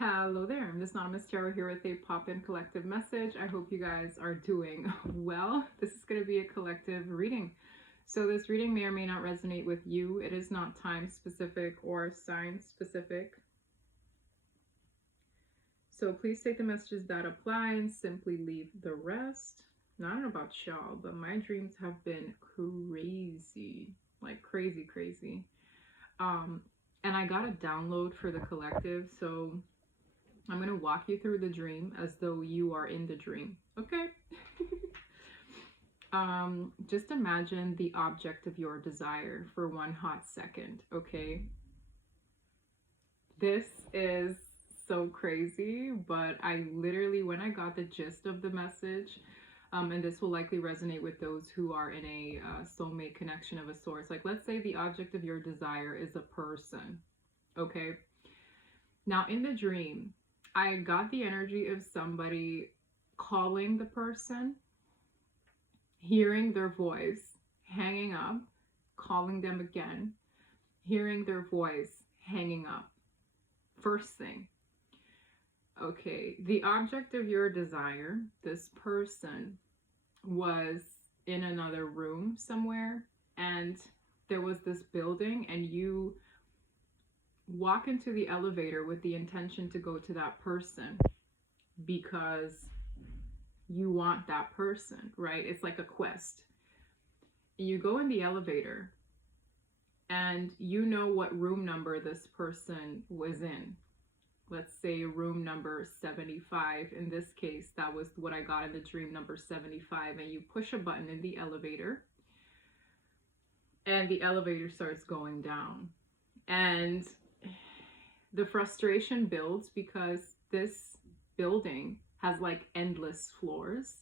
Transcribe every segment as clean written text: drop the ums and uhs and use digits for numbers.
Hello there, I'm this Anonymous Tarot here with a pop-in collective message. I hope you guys are doing well. This is going to be a collective reading. So this reading may or may not resonate with you. It is not time specific or sign specific. So please take the messages that apply and simply leave the rest. Now, I don't know about y'all, but my dreams have been crazy. Like crazy. And I got a download for the collective, so I'm going to walk you through the dream as though you are in the dream, okay? Just imagine the object of your desire for one hot second, okay? This is so crazy, but I literally, when I got the gist of the message, and this will likely resonate with those who are in a soulmate connection of a source. Like, let's say the object of your desire is a person, okay? Now, in the dream, I got the energy of somebody calling the person, hearing their voice, hanging up, calling them again, hearing their voice, hanging up. First thing. Okay, the object of your desire, this person, was in another room somewhere, and there was this building, and you walk into the elevator with the intention to go to that person because you want that person, right? It's like a quest. You go in the elevator and you know what room number this person was in. Let's say room number 75. In this case, that was what I got in the dream, number 75. And you push a button in the elevator and the elevator starts going down. And the frustration builds because this building has like endless floors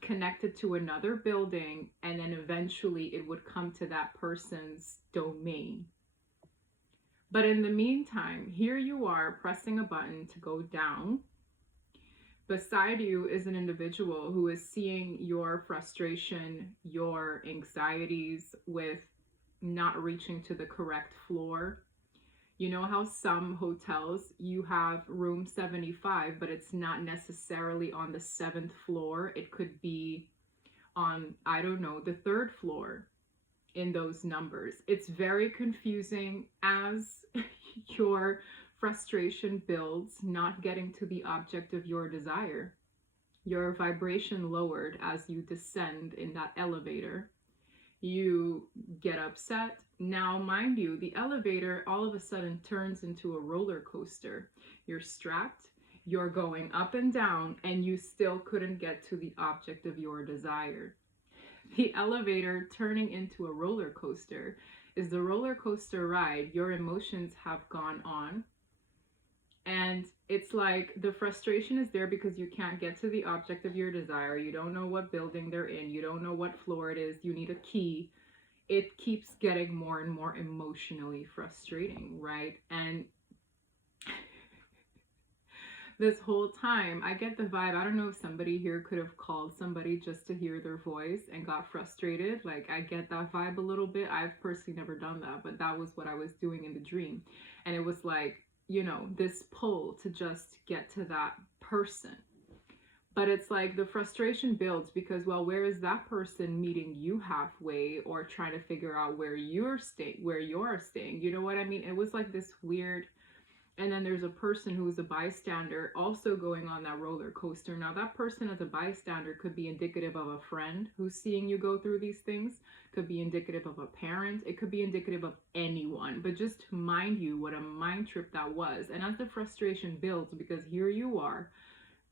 connected to another building, and then eventually it would come to that person's domain. But in the meantime, here you are pressing a button to go down. Beside you is an individual who is seeing your frustration, your anxieties with not reaching to the correct floor. You know how some hotels, you have room 75, but it's not necessarily on the 7th floor. It could be on, I don't know, the 3rd floor in those numbers. It's very confusing as your frustration builds, not getting to the object of your desire. Your vibration lowered as you descend in that elevator. You get upset. Now, mind you, the elevator all of a sudden turns into a roller coaster. You're strapped, you're going up and down, and you still couldn't get to the object of your desire. The elevator turning into a roller coaster is the roller coaster ride your emotions have gone on. And it's like the frustration is there because you can't get to the object of your desire. You don't know what building they're in. You don't know what floor it is. You need a key. It keeps getting more and more emotionally frustrating, right? And this whole time, I get the vibe, I don't know if somebody here could have called somebody just to hear their voice and got frustrated. Like, I get that vibe a little bit. I've personally never done that, but that was what I was doing in the dream. And it was like, you know, this pull to just get to that person. But it's like the frustration builds because, well, where is that person meeting you halfway, or trying to figure out where you're staying? You know what I mean? It was like this weird. And then there's a person who's a bystander also going on that roller coaster. Now, that person as a bystander could be indicative of a friend who's seeing you go through these things, could be indicative of a parent, it could be indicative of anyone. But just mind you what a mind trip that was. And as the frustration builds, because here you are,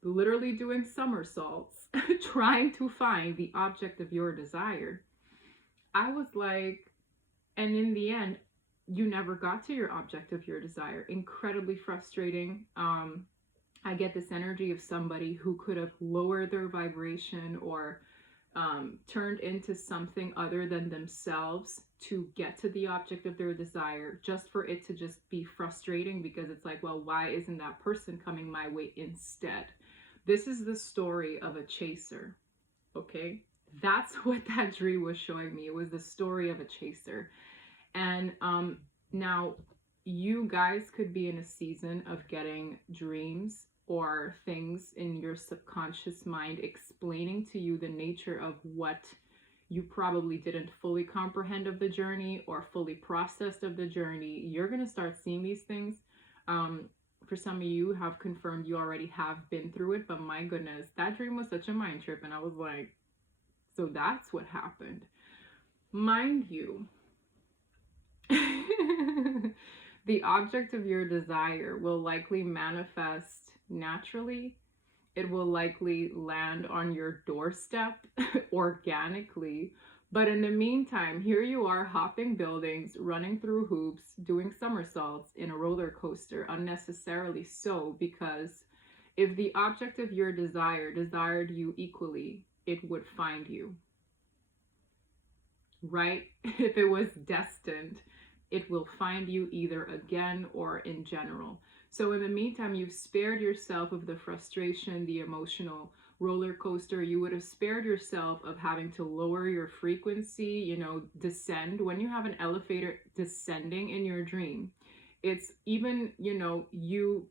literally doing somersaults, trying to find the object of your desire, I was like, and in the end, you never got to your object of your desire. Incredibly frustrating. I get this energy of somebody who could have lowered their vibration or turned into something other than themselves to get to the object of their desire, just for it to just be frustrating, because it's like, well, why isn't that person coming my way instead? This is the story of a chaser, okay? That's what that dream was showing me. It was the story of a chaser. And now you guys could be in a season of getting dreams or things in your subconscious mind explaining to you the nature of what you probably didn't fully comprehend of the journey or fully processed of the journey. You're going to start seeing these things. For some of you have confirmed you already have been through it, but my goodness, that dream was such a mind trip. And I was like, so that's what happened. Mind you, the object of your desire will likely manifest naturally. It will likely land on your doorstep organically. But in the meantime, here you are hopping buildings, running through hoops, doing somersaults in a roller coaster, unnecessarily so, because if the object of your desire desired you equally, it would find you. Right? If it was destined, it will find you either again or in general. So in the meantime, you've spared yourself of the frustration, the emotional roller coaster. You would have spared yourself of having to lower your frequency, descend. When you have an elevator descending in your dream, it's even, you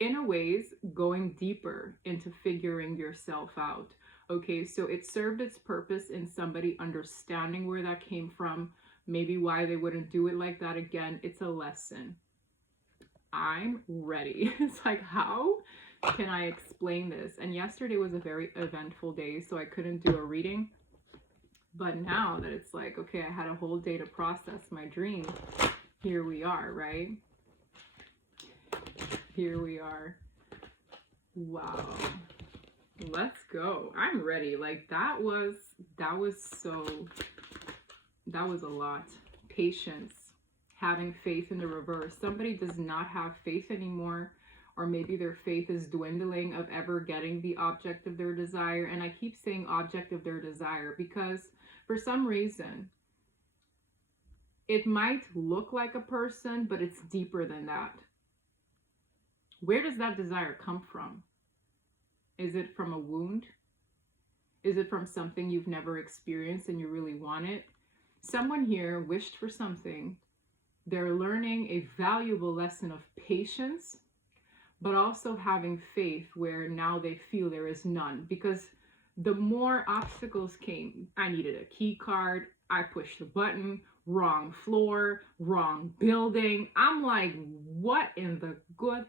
in a ways going deeper into figuring yourself out. Okay, so it served its purpose in somebody understanding where that came from, maybe why they wouldn't do it like that again. It's a lesson. I'm ready. It's like, how can I explain this? And yesterday was a very eventful day, so I couldn't do a reading. But now that it's like, okay, I had a whole day to process my dream, here we are, right? Here we are. Wow. Let's go. I'm ready. Like that was a lot. Patience, having faith in the reverse. Somebody does not have faith anymore, or maybe their faith is dwindling of ever getting the object of their desire. And I keep saying object of their desire because for some reason it might look like a person, but it's deeper than that. Where does that desire come from? Is it from a wound? Is it from something you've never experienced and you really want it? Someone here wished for something. They're learning a valuable lesson of patience, but also having faith where now they feel there is none. Because the more obstacles came, I needed a key card, I pushed the button, wrong floor, wrong building. I'm like, what in the good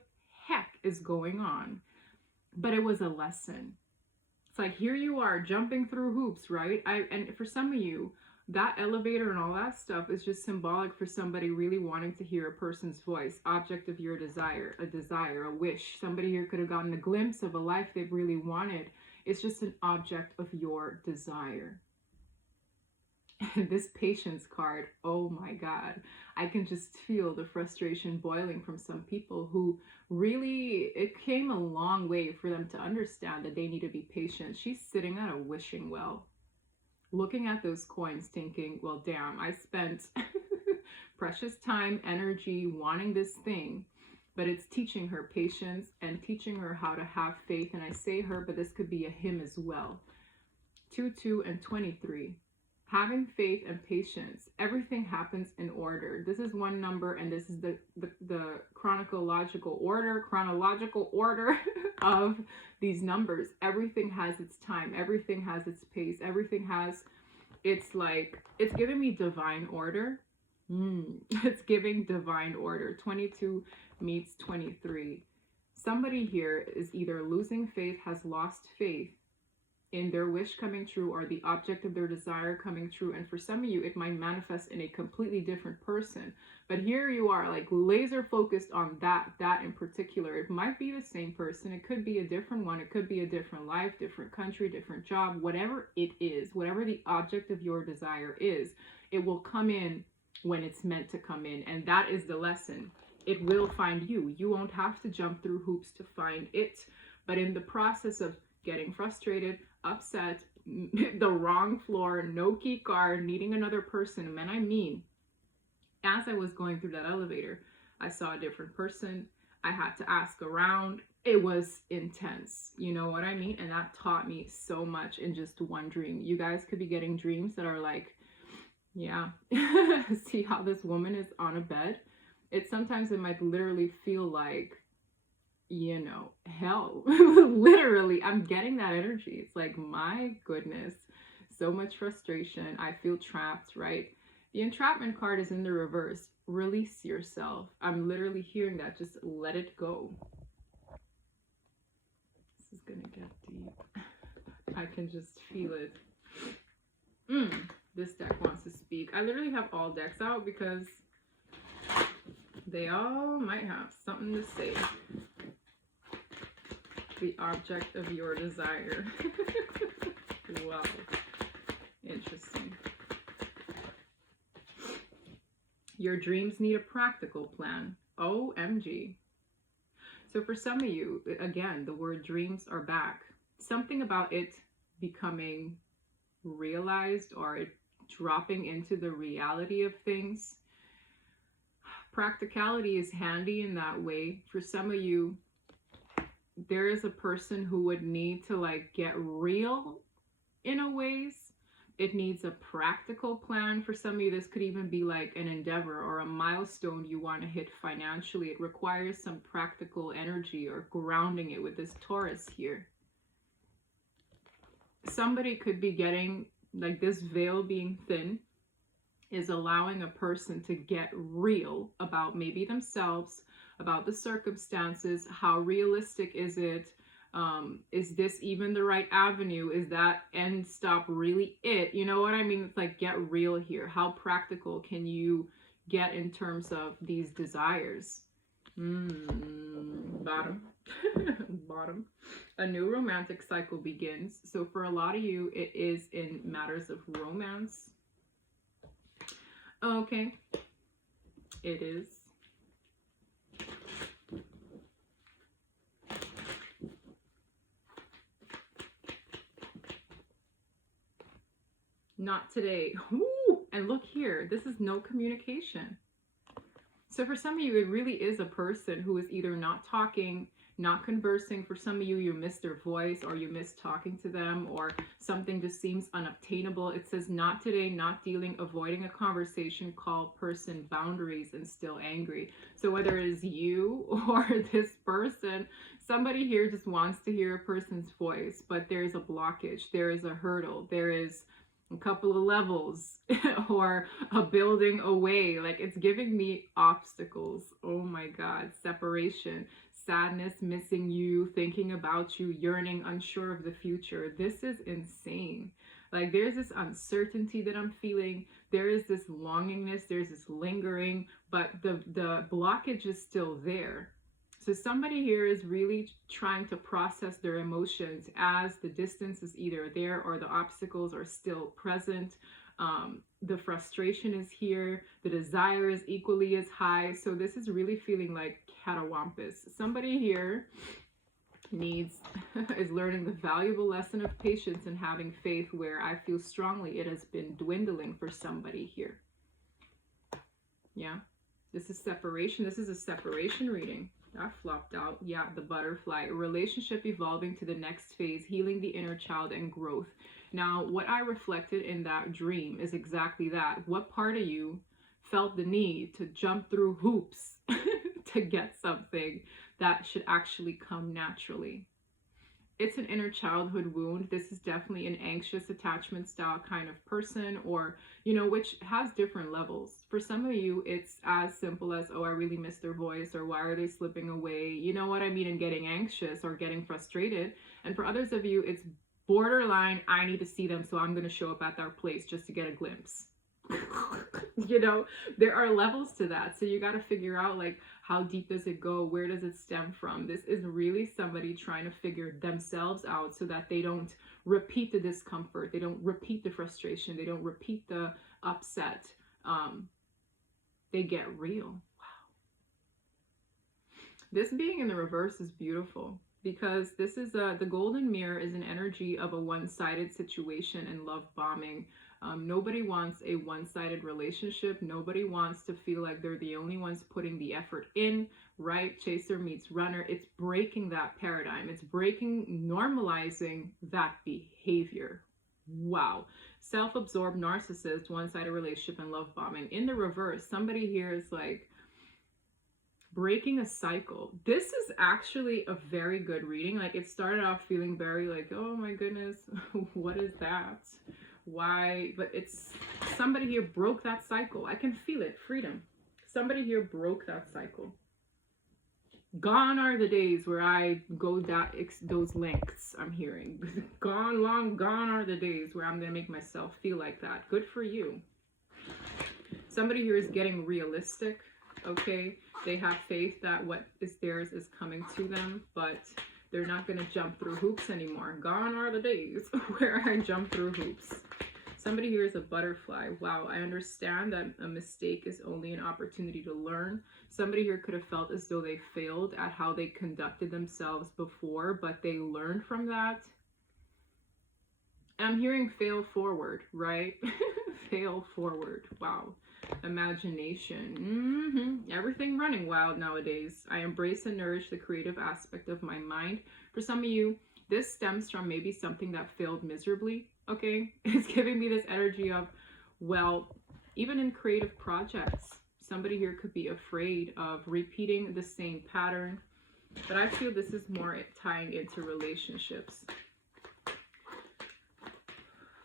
heck is going on? But it was a lesson. It's like, here you are jumping through hoops, right? And for some of you, that elevator and all that stuff is just symbolic for somebody really wanting to hear a person's voice, object of your desire, a wish. Somebody here could have gotten a glimpse of a life they've really wanted. It's just an object of your desire. And this patience card, oh my God, I can just feel the frustration boiling from some people who really, it came a long way for them to understand that they need to be patient. She's sitting at a wishing well, looking at those coins thinking, well, damn, I spent precious time, energy wanting this thing, but it's teaching her patience and teaching her how to have faith. And I say her, but this could be a him as well. 2, 2, and 23. Having faith and patience. Everything happens in order. This is one number, and this is the chronological order of these numbers. Everything has its time. Everything has its pace. Everything has, it's giving me divine order. It's giving divine order. 22 meets 23. Somebody here is either losing faith, has lost faith in their wish coming true or the object of their desire coming true. And for some of you, it might manifest in a completely different person. But here you are, like laser focused on that in particular. It might be the same person. It could be a different one. It could be a different life, different country, different job, whatever it is, whatever the object of your desire is, it will come in when it's meant to come in. And that is the lesson. It will find you. You won't have to jump through hoops to find it. But in the process of getting frustrated, upset, the wrong floor, no key card, needing another person. And I mean, as I was going through that elevator, I saw a different person. I had to ask around. It was intense. You know what I mean? And that taught me so much in just one dream. You guys could be getting dreams that are like, yeah, see how this woman is on a bed Sometimes it might literally feel like, hell. Literally, I'm getting that energy. It's like, my goodness, so much frustration. I feel trapped, right? The entrapment card is in the reverse. Release yourself. I'm literally hearing that. Just let it go. This is gonna get deep. I can just feel it. This deck wants to speak. I literally have all decks out because they all might have something to say. The object of your desire. Wow. Interesting. Your dreams need a practical plan. OMG. So for some of you, again, the word dreams are back. Something about it becoming realized, or it dropping into the reality of things. Practicality is handy in that way. For some of you, there is a person who would need to like get real in a ways. It needs a practical plan. For some of you, this could even be like an endeavor or a milestone you want to hit financially. It requires some practical energy or grounding it with this Taurus here. Somebody could be getting, like, this veil being thin is allowing a person to get real about maybe themselves, about the circumstances. How realistic is it? Is this even the right avenue? Is that end stop really it? You know what I mean? It's like, get real here. How practical can you get in terms of these desires? Bottom. Bottom. A new romantic cycle begins. So for a lot of you, it is in matters of romance. Okay. It is. Not today. Ooh, and look here, this is no communication. So for some of you, it really is a person who is either not talking, not conversing. For some of you, you miss their voice, or you miss talking to them, or something just seems unobtainable. It says not today, not dealing, avoiding a conversation, call person, boundaries, and still angry. So whether it is you or this person, somebody here just wants to hear a person's voice, but there is a blockage, there is a hurdle, there is a couple of levels or a building away. Like, it's giving me obstacles. Oh my God. Separation, sadness, missing you, thinking about you, yearning, unsure of the future. This is insane. Like, there's this uncertainty that I'm feeling. There is this longingness. There's this lingering, but the blockage is still there. So somebody here is really trying to process their emotions as the distance is either there or the obstacles are still present. The frustration is here. The desire is equally as high. So this is really feeling like catawampus. Somebody here is learning the valuable lesson of patience and having faith, where I feel strongly it has been dwindling for somebody here. Yeah, this is separation. This is a separation reading. I flopped out. Yeah, the butterfly. A relationship evolving to the next phase, healing the inner child and growth. Now, what I reflected in that dream is exactly that. What part of you felt the need to jump through hoops to get something that should actually come naturally? It's an inner childhood wound. This is definitely an anxious attachment style kind of person, or, which has different levels. For some of you, it's as simple as, oh, I really miss their voice, or why are they slipping away? You know what I mean? And getting anxious or getting frustrated. And for others of you, it's borderline, I need to see them, so I'm going to show up at their place just to get a glimpse. There are levels to that. So you got to figure out, like, how deep does it go? Where does it stem from? This is really somebody trying to figure themselves out so that they don't repeat the discomfort. They don't repeat the frustration. They don't repeat the upset. They get real. Wow. This being in the reverse is beautiful, because this is the golden mirror is an energy of a one-sided situation and love bombing. Nobody wants a one-sided relationship. Nobody wants to feel like they're the only ones putting the effort in, right? Chaser meets runner. It's breaking that paradigm. It's normalizing that behavior. Wow. Self-absorbed narcissist, one-sided relationship, and love bombing. In the reverse, somebody here is like, breaking a cycle. This is actually a very good reading. Like, it started off feeling very like, oh my goodness, what is that? Why? But it's somebody here broke that cycle. I can feel it. Freedom. Somebody here broke that cycle. Gone are the days where I go those lengths. I'm hearing long gone are the days where I'm gonna make myself feel like that. Good for you. Somebody here is getting realistic. Okay, they have faith that what is theirs is coming to them, but they're not going to jump through hoops anymore. Gone are the days where I jump through hoops. Somebody here is a butterfly. Wow, I understand that a mistake is only an opportunity to learn. Somebody here could have felt as though they failed at how they conducted themselves before, but they learned from that. And I'm hearing fail forward, right? Fail forward. Wow. Imagination. Everything running wild nowadays. I embrace and nourish the creative aspect of my mind. For some of you, this stems from maybe something that failed miserably. Okay, it's giving me this energy of, well, even in creative projects, somebody here could be afraid of repeating the same pattern. But I feel this is more tying into relationships.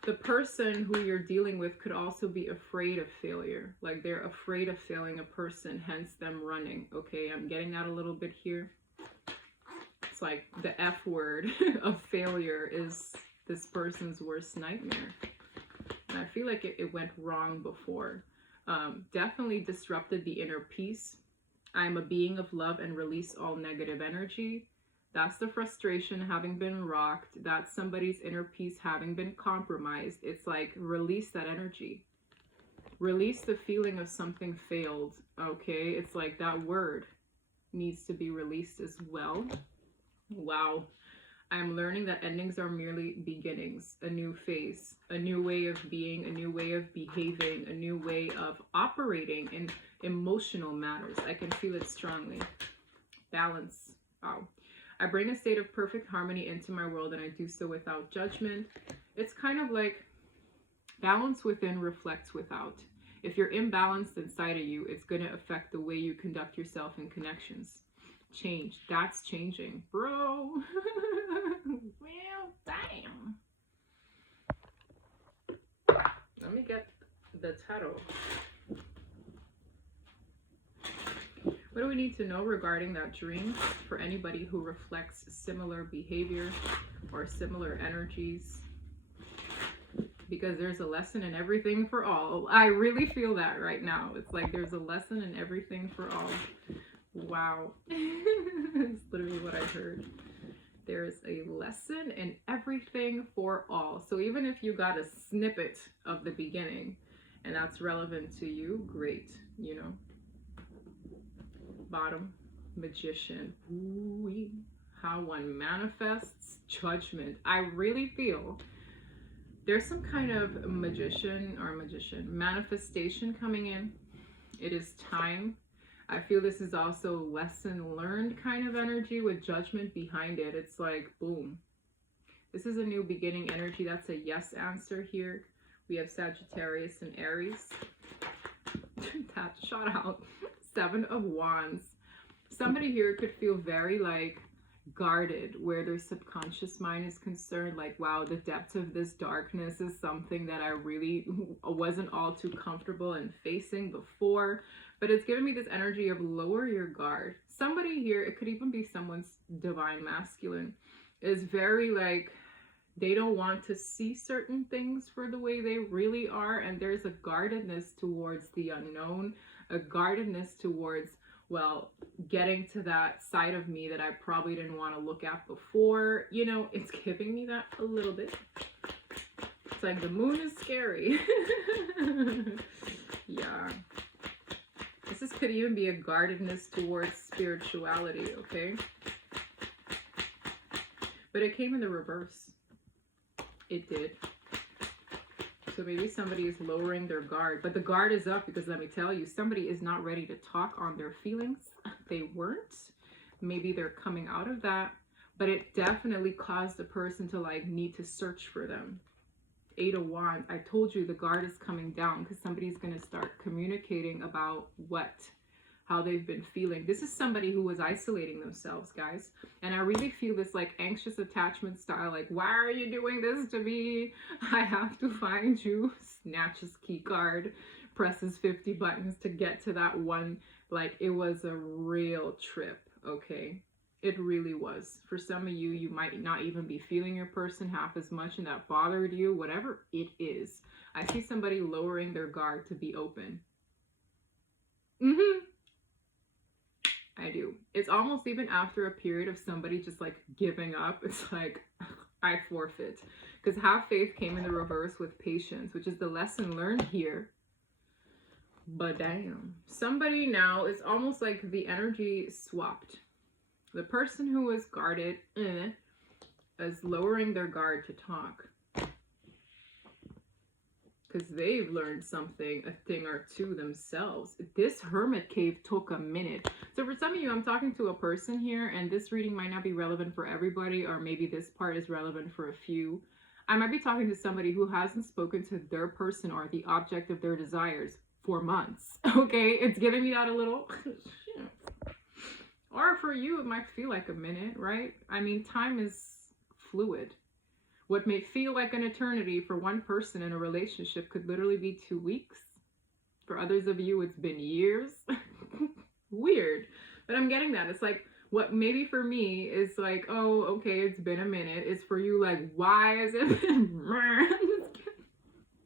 The person who you're dealing with could also be afraid of failure. Like, they're afraid of failing a person, hence them running. Okay, I'm getting that a little bit here. It's like the F word of failure is this person's worst nightmare. And I feel like it went wrong before. Definitely disrupted the inner peace. I'm a being of love and release all negative energy. That's the frustration having been rocked. That's somebody's inner peace having been compromised. It's like, release that energy. Release the feeling of something failed, okay? It's like that word needs to be released as well. Wow. I'm learning that endings are merely beginnings, a new phase, a new way of being, a new way of behaving, a new way of operating in emotional matters. I can feel it strongly. Balance. Wow. I bring a state of perfect harmony into my world, and I do so without judgment. It's kind of like balance within reflects without. If you're imbalanced inside of you, it's going to affect the way you conduct yourself in connections. Change. That's changing. Bro. Well, damn. Let me get the title. What do we need to know regarding that dream for anybody who reflects similar behavior or similar energies? Because there's a lesson in everything for all. I really feel that right now. It's like there's a lesson in everything for all. Wow. It's literally what I heard. There's a lesson in everything for all. So even if you got a snippet of the beginning and that's relevant to you, great, you know. Bottom, magician. Ooh, how one manifests judgment. I really feel there's some kind of magician manifestation coming in. It is time. I feel this is also lesson learned kind of energy with judgment behind it. It's like, boom. This is a new beginning energy. That's a yes answer here. We have Sagittarius and Aries. That shot out. 7 of Wands. Somebody here could feel very like guarded where their subconscious mind is concerned. Like, wow, the depth of this darkness is something that I really wasn't all too comfortable in facing before. But it's giving me this energy of lower your guard. Somebody here, it could even be someone's divine masculine, is very like, they don't want to see certain things for the way they really are. And there's a guardedness towards the unknown, a guardedness towards, well, getting to that side of me that I probably didn't want to look at before. You know, it's giving me that a little bit. It's like the moon is scary. Yeah. This could even be a guardedness towards spirituality, okay? But it came in the reverse. It did. So maybe somebody is lowering their guard, but the guard is up because let me tell you, somebody is not ready to talk on their feelings. They weren't. Maybe they're coming out of that, but it definitely caused the person to like need to search for them. 8 of Wands. I told you the guard is coming down because somebody's going to start communicating about what how they've been feeling. This is somebody who was isolating themselves, guys. And I really feel this like anxious attachment style, like, why are you doing this to me? I have to find you. Snatches key card, presses 50 buttons to get to that one. Like, it was a real trip, okay? It really was. For some of you, you might not even be feeling your person half as much, and that bothered you, whatever it is. I see somebody lowering their guard to be open. I do. It's almost even after a period of somebody just like giving up. It's like, I forfeit. Because have faith came in the reverse with patience, which is the lesson learned here. But damn, somebody now, it's almost like the energy swapped. The person who was guarded is lowering their guard to talk. Because they've learned something, a thing or two themselves. This hermit cave took a minute. So for some of you, I'm talking to a person here, and this reading might not be relevant for everybody, or maybe this part is relevant for a few. I might be talking to somebody who hasn't spoken to their person or the object of their desires for months. Okay, it's giving me that a little. Or for you, it might feel like a minute, right? I mean, time is fluid. What may feel like an eternity for one person in a relationship could literally be 2 weeks. For others of you, it's been years. Weird. But I'm getting that. It's like, what maybe for me is like, oh, okay, it's been a minute. It's for you, like, why has it been? I'm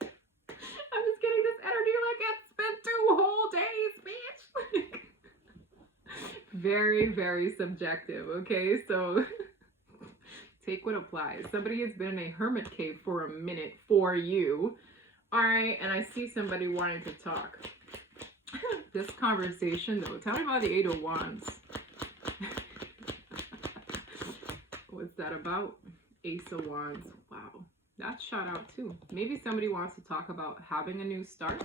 just getting this energy like it's been 2 whole days, bitch. Very, very subjective, okay? So take what applies. Somebody has been in a hermit cave for a minute for you. All right, and I see somebody wanting to talk. This conversation, though, tell me about the 8 of Wands. What's that about? Ace of Wands. Wow, that's shot out too. Maybe somebody wants to talk about having a new start.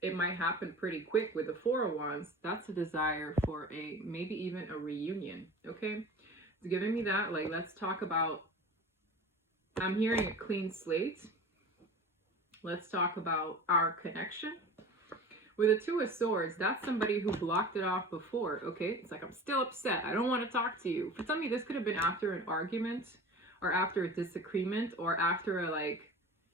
It might happen pretty quick with the 4 of Wands. That's a desire for a, maybe even a reunion, okay? It's giving me that, like, let's talk about, I'm hearing a clean slate. Let's talk about our connection. With the 2 of Swords, that's somebody who blocked it off before, okay? It's like, I'm still upset. I don't want to talk to you. For some of you, this could have been after an argument, or after a disagreement, or after a, like,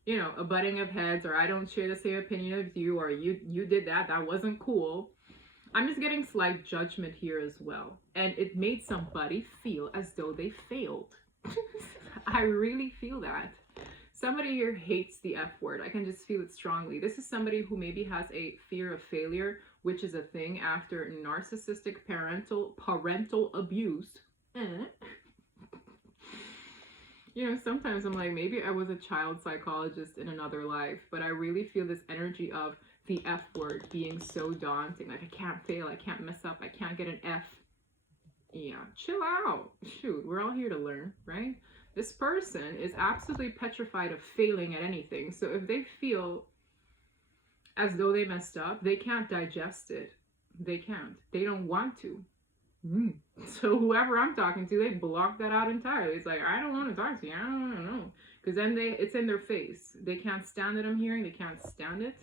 you know, a butting of heads, or I don't share the same opinion as you, or you did that wasn't cool. I'm just getting slight judgment here as well. And it made somebody feel as though they failed. I really feel that. Somebody here hates the F word. I can just feel it strongly. This is somebody who maybe has a fear of failure, which is a thing after narcissistic parental abuse. You know, sometimes I'm like, maybe I was a child psychologist in another life, but I really feel this energy of the F word being so daunting. Like, I can't fail, I can't mess up, I can't get an F. Yeah, chill out. Shoot, we're all here to learn, right? This person is absolutely petrified of failing at anything. So if they feel as though they messed up, they can't digest it. They can't. They don't want to. So whoever I'm talking to, they block that out entirely. It's like, I don't want to talk to you. I don't want to know. Because then it's in their face. They can't stand it. I'm hearing they can't stand it.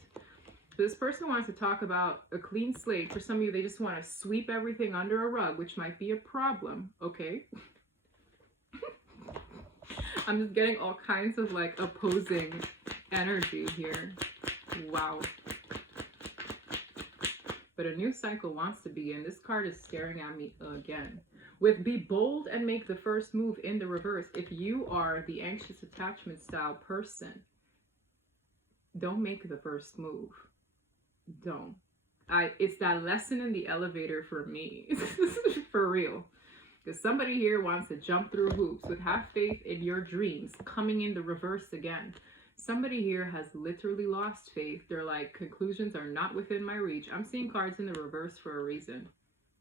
So this person wants to talk about a clean slate. For some of you, they just want to sweep everything under a rug, which might be a problem. Okay. I'm just getting all kinds of like opposing energy here. Wow. But a new cycle wants to begin. This card is staring at me again. With be bold and make the first move in the reverse. If you are the anxious attachment style person, don't make the first move. Don't. It's that lesson in the elevator for me. For real. Because somebody here wants to jump through hoops with have faith in your dreams coming in the reverse again. Somebody here has literally lost faith. They're like, conclusions are not within my reach. I'm seeing cards in the reverse for a reason.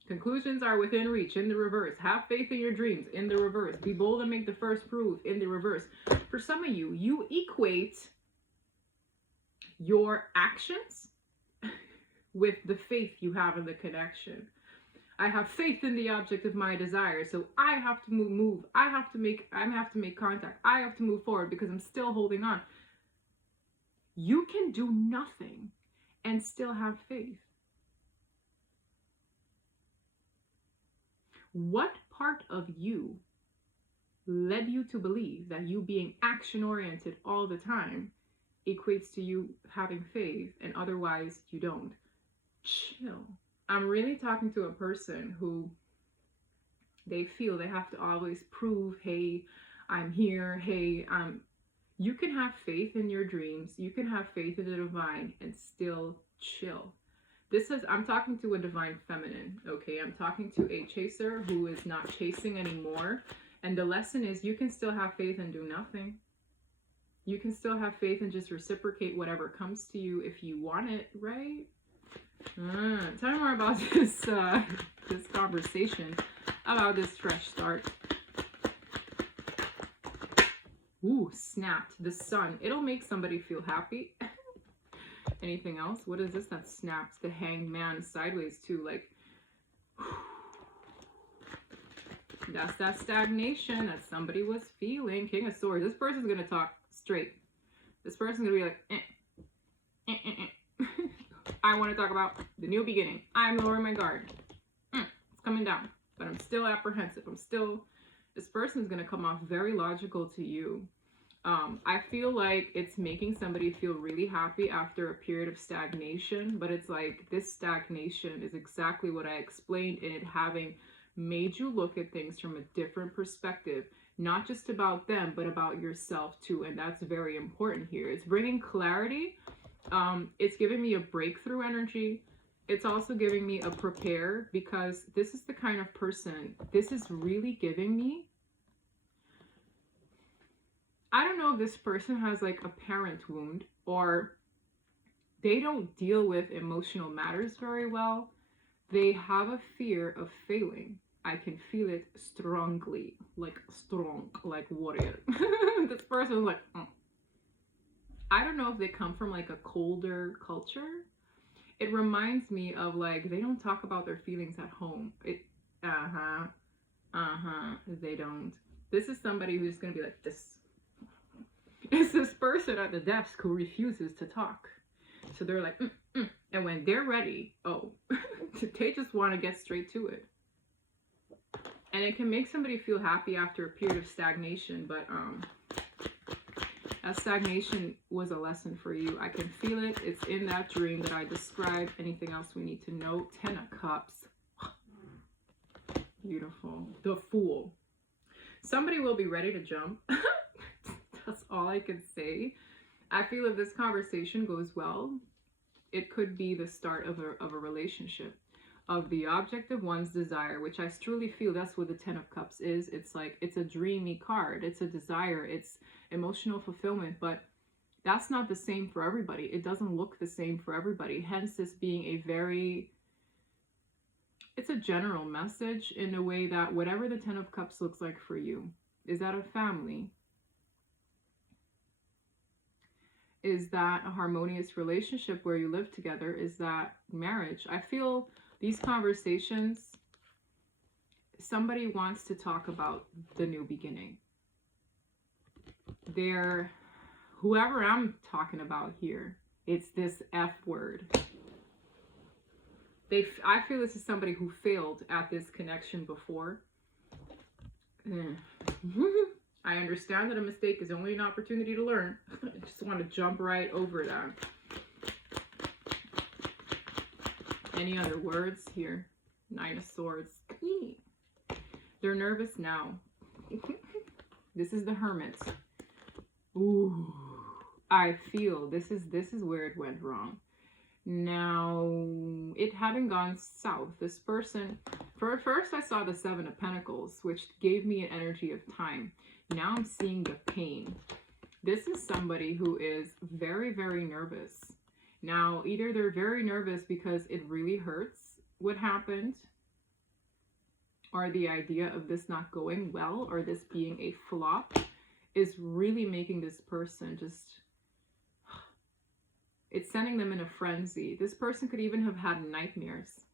Conclusions are within reach in the reverse. Have faith in your dreams in the reverse. Be bold and make the first move in the reverse. For some of you, you equate your actions with the faith you have in the connection. I have faith in the object of my desire, so I have to move. I have to make contact. I have to move forward because I'm still holding on. You can do nothing and still have faith. What part of you led you to believe that you being action oriented all the time equates to you having faith and otherwise you don't? Chill. I'm really talking to a person who they feel they have to always prove, hey, I'm here, hey, you can have faith in your dreams, you can have faith in the divine and still chill. I'm talking to a divine feminine, okay? I'm talking to a chaser who is not chasing anymore. And the lesson is you can still have faith and do nothing. You can still have faith and just reciprocate whatever comes to you if you want it, right? Tell me more about this this conversation about this fresh start. Ooh, snapped. The sun. It'll make somebody feel happy. Anything else? What is this that snapped? The hanged man sideways too. Like, that's that stagnation that somebody was feeling. King of Swords. This person's going to talk straight. This person's going to be like, I want to talk about the new beginning. I'm lowering my guard. It's coming down. But I'm still apprehensive. This person's going to come off very logical to you. I feel like it's making somebody feel really happy after a period of stagnation, but it's like this stagnation is exactly what I explained in it having made you look at things from a different perspective, not just about them, but about yourself too. And that's very important here. It's bringing clarity. It's giving me a breakthrough energy. It's also giving me a prepare, because this is the kind of person, this is really giving me, I don't know if this person has like a parent wound or they don't deal with emotional matters very well. They have a fear of failing. I can feel it strongly, like strong, like warrior. This person is like, I don't know if they come from like a colder culture. It reminds me of like, they don't talk about their feelings at home. They don't. This is somebody who's going to be like this. It's this person at the desk who refuses to talk. So they're like, and when they're ready, they just want to get straight to it. And it can make somebody feel happy after a period of stagnation, but that stagnation was a lesson for you. I can feel it. It's in that dream that I described. Anything else we need to know? 10 of Cups. Beautiful. The Fool. Somebody will be ready to jump. That's all I can say. I feel if this conversation goes well, it could be the start of a relationship, of the object of one's desire, which I truly feel that's what the 10 of Cups is. It's like, it's a dreamy card. It's a desire. It's emotional fulfillment, but that's not the same for everybody. It doesn't look the same for everybody. Hence this being it's a general message in a way that whatever the 10 of Cups looks like for you, is that a family? Is that a harmonious relationship where you live together? Is that marriage? I feel these conversations, somebody wants to talk about the new beginning. Whoever I'm talking about here, it's this F word. I feel this is somebody who failed at this connection before. I understand that a mistake is only an opportunity to learn. I just want to jump right over that. Any other words here? 9 of Swords. They're nervous now. This is the Hermit. Ooh, I feel this is where it went wrong. Now, it having gone south, this person, first I saw the 7 of Pentacles, which gave me an energy of time. Now I'm seeing the pain. This is somebody who is very, very nervous. Now, either they're very nervous because it really hurts what happened, or the idea of this not going well, or this being a flop, is really making this person just, it's sending them in a frenzy. This person could even have had nightmares.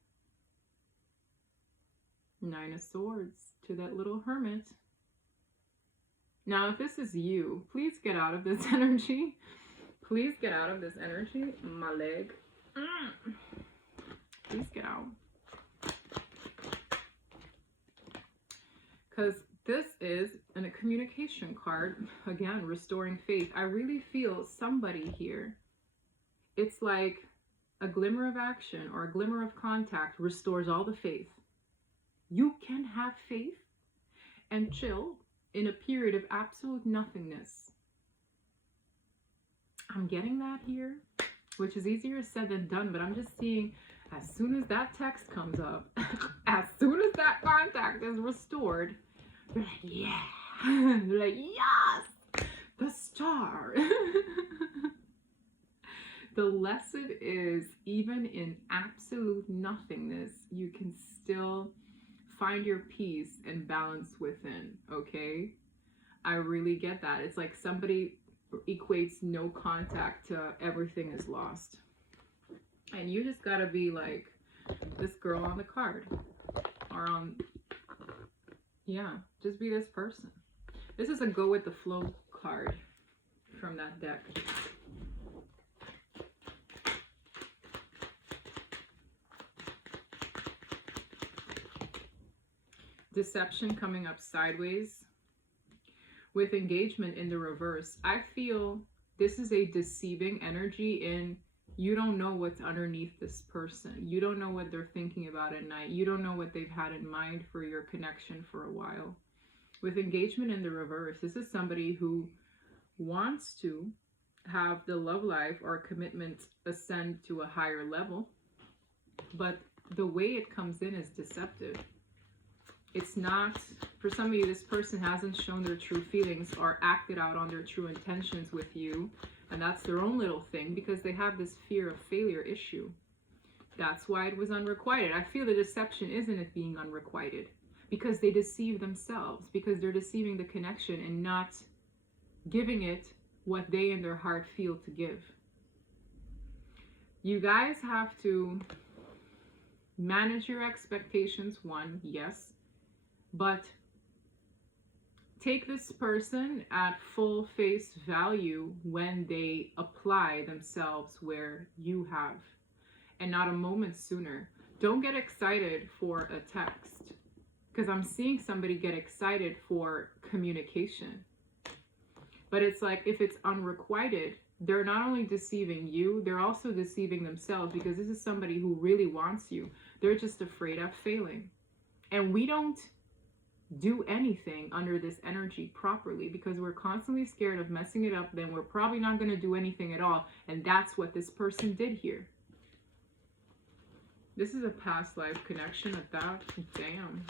9 of Swords to that little Hermit. Now, if this is you, please get out of this energy. Please get out of this energy. My leg. Please get out. because this is a communication card. Again, restoring faith. I really feel somebody here, it's like a glimmer of action or a glimmer of contact restores all the faith. You can have faith and chill in a period of absolute nothingness. I'm getting that here, which is easier said than done, but I'm just seeing as soon as that text comes up, as soon as that contact is restored, you're like, yeah. You're like, yes, the star. The lesson is, even in absolute nothingness, you can still find your peace and balance within, okay? I really get that. It's like somebody equates no contact to everything is lost. And you just gotta be like this girl on the card. Or on, yeah, just be this person. This is a go with the flow card from that deck. Deception coming up sideways. With engagement in the reverse, I feel this is a deceiving energy in you don't know what's underneath this person. You don't know what they're thinking about at night. You don't know what they've had in mind for your connection for a while. With engagement in the reverse, this is somebody who wants to have the love life or commitment ascend to a higher level, but the way it comes in is deceptive. It's not, for some of you, this person hasn't shown their true feelings or acted out on their true intentions with you. And that's their own little thing because they have this fear of failure issue. That's why it was unrequited. I feel the deception isn't it being unrequited because they deceive themselves, because they're deceiving the connection and not giving it what they in their heart feel to give. You guys have to manage your expectations, one, yes. But take this person at full face value when they apply themselves where you have, and not a moment sooner. Don't get excited for a text, because I'm seeing somebody get excited for communication. But it's like, if it's unrequited, they're not only deceiving you, they're also deceiving themselves, because this is somebody who really wants you. They're just afraid of failing. And we don't do anything under this energy properly because we're constantly scared of messing it up. Then we're probably not going to do anything at all. And that's what this person did here. This is a past life connection at that. Damn.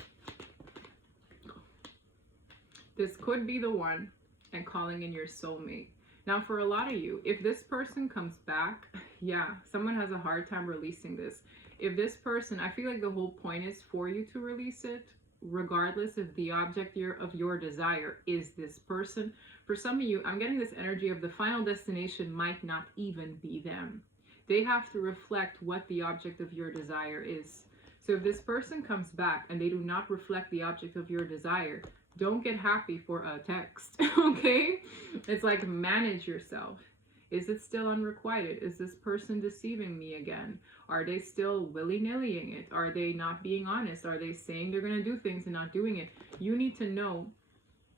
This could be the one, and calling in your soulmate. Now, for a lot of you, if this person comes back, yeah, someone has a hard time releasing this. If this person, I feel like the whole point is for you to release it, regardless if the object of your desire is this person. For some of you, I'm getting this energy of the final destination might not even be them. They have to reflect what the object of your desire is. So if this person comes back and they do not reflect the object of your desire, don't get happy for a text, okay? It's like, manage yourself. Is it still unrequited? Is this person deceiving me again? Are they still willy-nillying it? Are they not being honest? Are they saying they're going to do things and not doing it? You need to know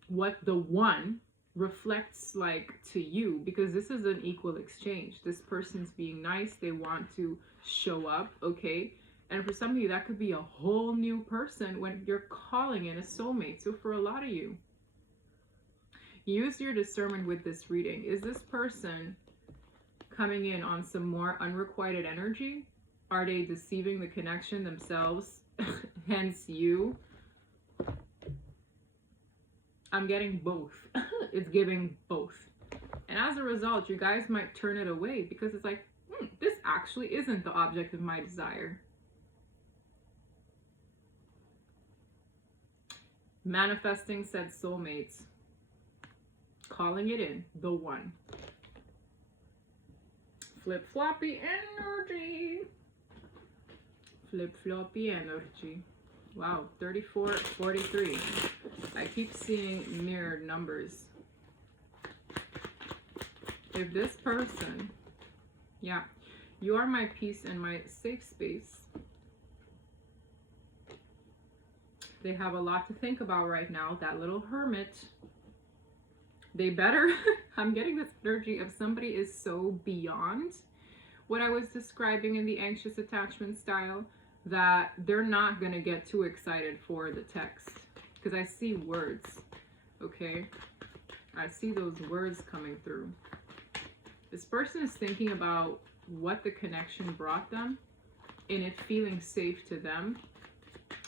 what the one reflects like to you, because this is an equal exchange. This person's being nice. They want to show up, okay? And for some of you, that could be a whole new person when you're calling in a soulmate. So for a lot of you, use your discernment with this reading. Is this person coming in on some more unrequited energy? Are they deceiving the connection themselves, hence you? I'm getting both. It's giving both. And as a result, you guys might turn it away because it's like, this actually isn't the object of my desire. Manifesting said soulmates. Calling it in, the one. Flip-floppy energy. Flip-floppy energy. Wow, 34, 43. I keep seeing mirrored numbers. If this person, yeah, you are my peace and my safe space. They have a lot to think about right now. That little hermit, they better, I'm getting this energy of somebody is so beyond what I was describing in the anxious attachment style that they're not going to get too excited for the text. Because I see words, okay? I see those words coming through. This person is thinking about what the connection brought them and it feeling safe to them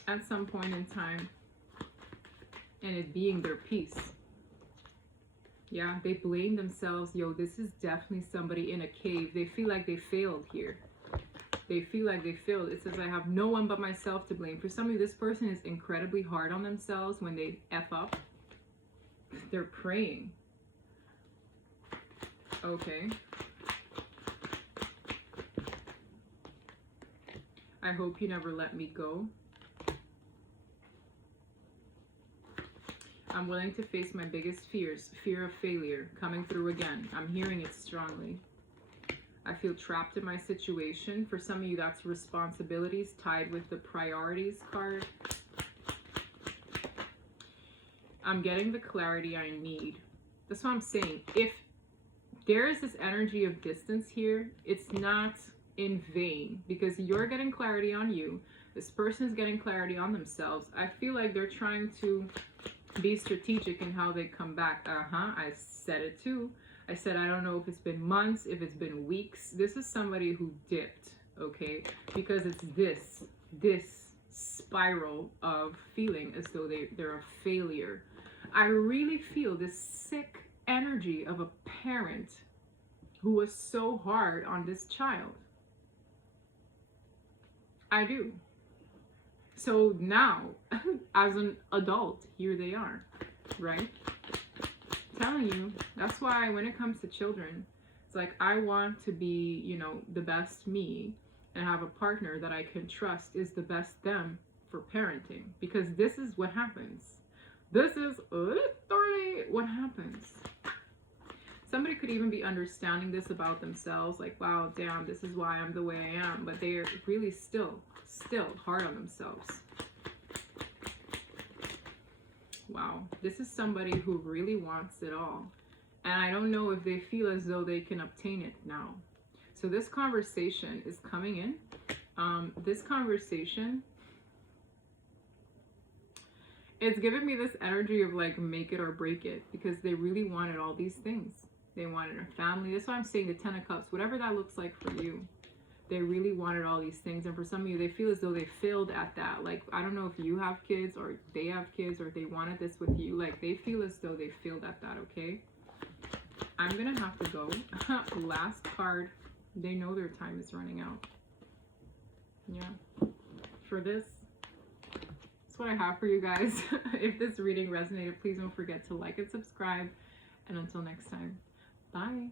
at some point in time and it being their peace. Yeah, they blame themselves. Yo, this is definitely somebody in a cave. They feel like they failed here. They feel like they failed. It says, I have no one but myself to blame. For some of you, this person is incredibly hard on themselves when they F up. They're praying. Okay. I hope you never let me go. I'm willing to face my biggest fears. Fear of failure coming through again. I'm hearing it strongly. I feel trapped in my situation. For some of you, that's responsibilities tied with the priorities card. I'm getting the clarity I need. That's what I'm saying. If there is this energy of distance here, it's not in vain, because you're getting clarity on you. This person is getting clarity on themselves. I feel like they're trying to be strategic in how they come back. I said it too. I said, I don't know if it's been months, if it's been weeks. This is somebody who dipped, okay? Because it's this spiral of feeling as though they're a failure. I really feel this sick energy of a parent who was so hard on this child. I do. So now, as an adult, here they are, right? Telling you, that's why when it comes to children, it's like, I want to be, you know, the best me and have a partner that I can trust is the best them for parenting, because this is what happens. This is what happens. Somebody could even be understanding this about themselves, like, wow, damn, this is why I'm the way I am, but they're really still hard on themselves. Wow, this is somebody who really wants it all. And I don't know if they feel as though they can obtain it now. So this conversation is coming in. This conversation, it's giving me this energy of like make it or break it, because they really wanted all these things. They wanted a family. That's why I'm saying the 10 of Cups, whatever that looks like for you. They really wanted all these things. And for some of you, they feel as though they failed at that. Like, I don't know if you have kids or they have kids or they wanted this with you. Like, they feel as though they failed at that, okay? I'm going to have to go. Last card. They know their time is running out. Yeah. For this, that's what I have for you guys. If this reading resonated, please don't forget to like and subscribe. And until next time, bye.